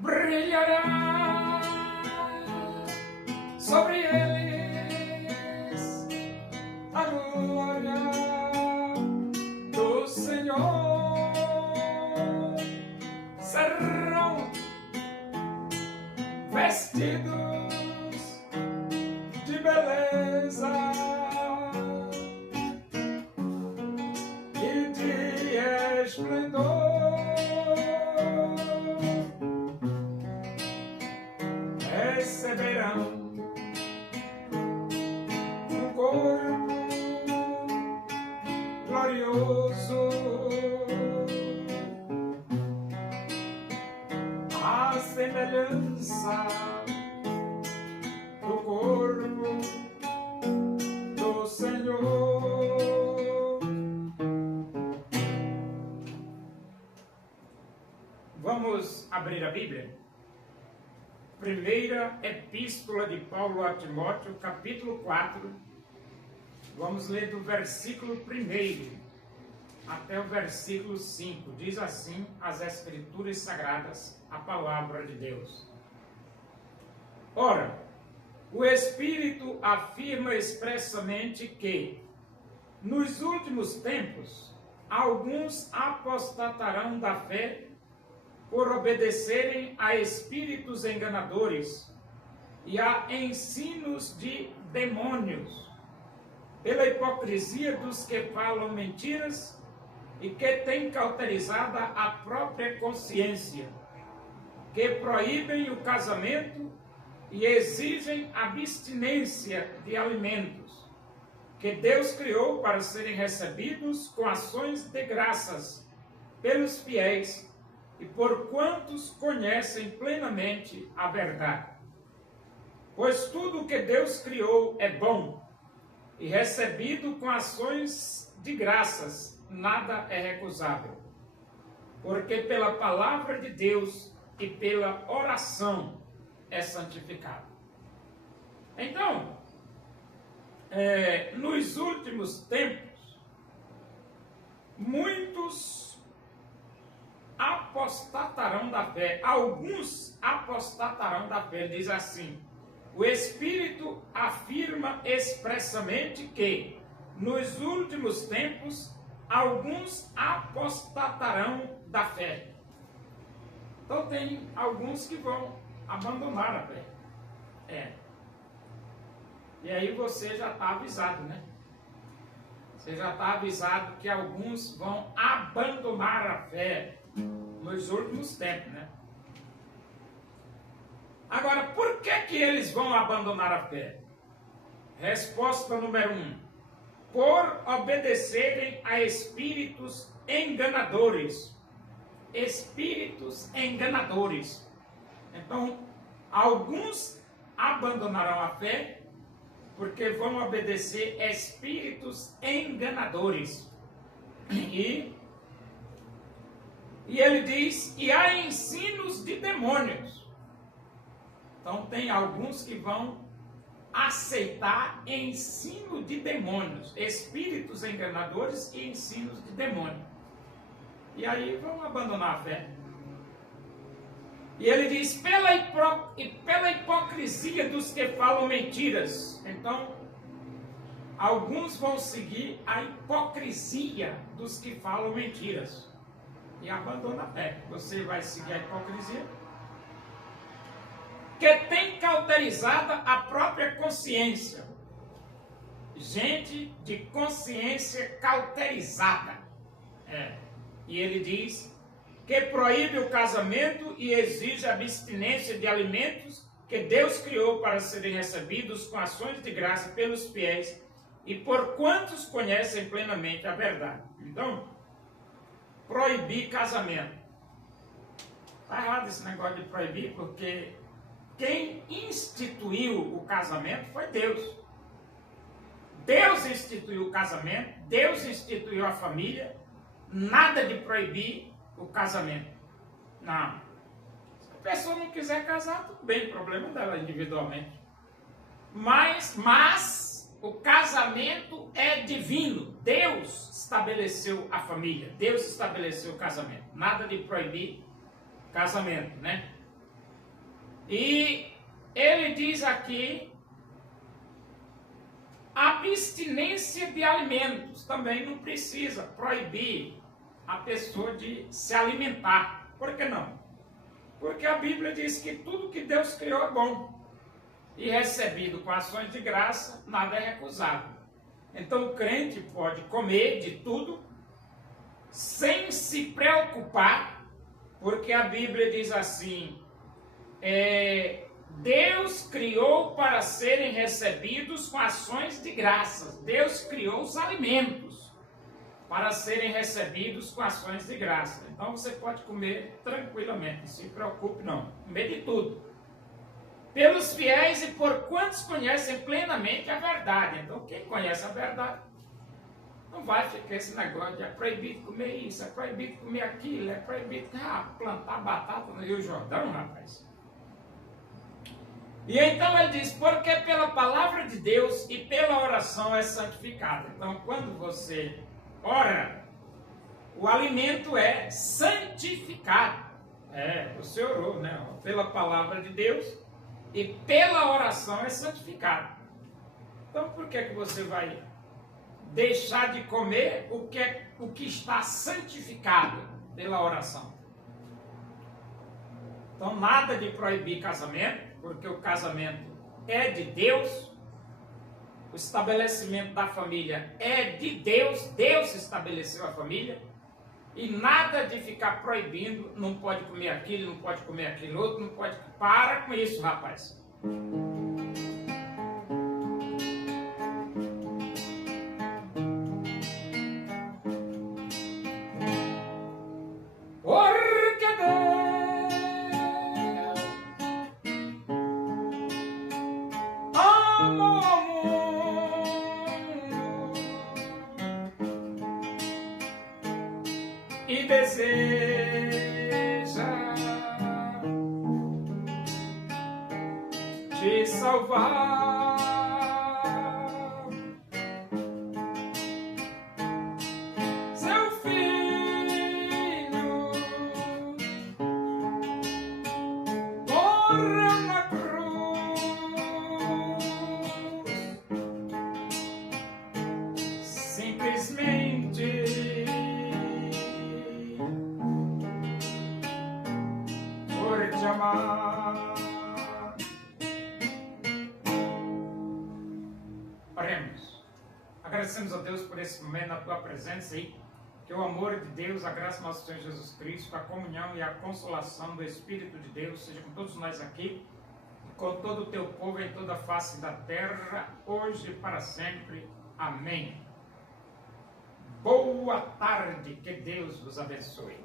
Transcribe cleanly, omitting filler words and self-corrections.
Brilhará sobre eles a glória do Senhor. Serão vestidos de beleza e de esplendor. Receberão um corpo glorioso, a semelhança do corpo do Senhor. Vamos abrir a Bíblia? Primeira Epístola de Paulo a Timóteo, capítulo 4. Vamos ler do versículo 1 até o versículo 5. Diz assim as Escrituras Sagradas, a palavra de Deus. Ora, o Espírito afirma expressamente que, nos últimos tempos, alguns apostatarão da fé por obedecerem a espíritos enganadores e a ensinos de demônios, pela hipocrisia dos que falam mentiras e que têm cauterizada a própria consciência, que proíbem o casamento e exigem abstinência de alimentos, que Deus criou para serem recebidos com ações de graças pelos fiéis e por quantos conhecem plenamente a verdade. Pois tudo o que Deus criou é bom, e recebido com ações de graças, nada é recusável. Porque pela palavra de Deus e pela oração é santificado. Então, nos últimos tempos, muitos apostatarão da fé. Alguns apostatarão da fé. Diz assim: o Espírito afirma expressamente que, nos últimos tempos, alguns apostatarão da fé. Então tem alguns que vão abandonar a fé. E aí você já está avisado, né? Você já está avisado que alguns vão abandonar a fé nos últimos tempos, né? Agora, por que eles vão abandonar a fé? Resposta número 1. Por obedecerem a espíritos enganadores. Espíritos enganadores. Então, alguns abandonarão a fé porque vão obedecer espíritos enganadores. E ele diz, e há ensinos de demônios. Então tem alguns que vão aceitar ensino de demônios, espíritos enganadores e ensinos de demônios. E aí vão abandonar a fé. E ele diz, pela hipocrisia dos que falam mentiras. Então, alguns vão seguir a hipocrisia dos que falam mentiras. E abandona a fé. Você vai seguir a hipocrisia que tem cauterizada a própria consciência. Gente de consciência cauterizada. E ele diz que proíbe o casamento e exige abstinência de alimentos que Deus criou para serem recebidos com ações de graça pelos fiéis e por quantos conhecem plenamente a verdade. Então, proibir casamento. Está errado esse negócio de proibir, porque quem instituiu o casamento foi Deus. Deus instituiu o casamento, Deus instituiu a família, nada de proibir o casamento. Não. Se a pessoa não quiser casar, tudo bem, problema dela individualmente. Mas o casamento é divino. Deus estabeleceu a família, Deus estabeleceu o casamento. Nada de proibir casamento, né? E ele diz aqui, abstinência de alimentos. Também não precisa proibir a pessoa de se alimentar. Por que não? Porque a Bíblia diz que tudo que Deus criou é bom. E recebido com ações de graça, nada é recusado. Então o crente pode comer de tudo, sem se preocupar, porque a Bíblia diz assim, Deus criou para serem recebidos com ações de graças. Deus criou os alimentos para serem recebidos com ações de graça. Então você pode comer tranquilamente, não se preocupe não, comer de tudo. Pelos fiéis e por quantos conhecem plenamente a verdade. Então quem conhece a verdade não vai ficar esse negócio de é proibido comer isso, é proibido comer aquilo, é proibido plantar batata no Rio Jordão, rapaz. E então ele diz, porque pela palavra de Deus e pela oração é santificado. Então quando você ora, o alimento é santificado. Você orou, né? Pela palavra de Deus e pela oração é santificado. Então por que você vai deixar de comer o que está santificado pela oração? Então nada de proibir casamento, porque o casamento é de Deus, o estabelecimento da família é de Deus, Deus estabeleceu a família, e nada de ficar proibindo, não pode comer aquilo, não pode comer aquilo outro, não pode... Para com isso, rapaz. Porque Deus amou o mundo e deseja te salvar. Seu filho morreu na cruz, simplesmente por te amar. Oremos. Agradecemos a Deus por esse momento na tua presença aí. Que o amor de Deus, a graça do nosso Senhor Jesus Cristo, a comunhão e a consolação do Espírito de Deus seja com todos nós aqui, com todo o teu povo em toda a face da terra, hoje e para sempre. Amém. Boa tarde, que Deus vos abençoe.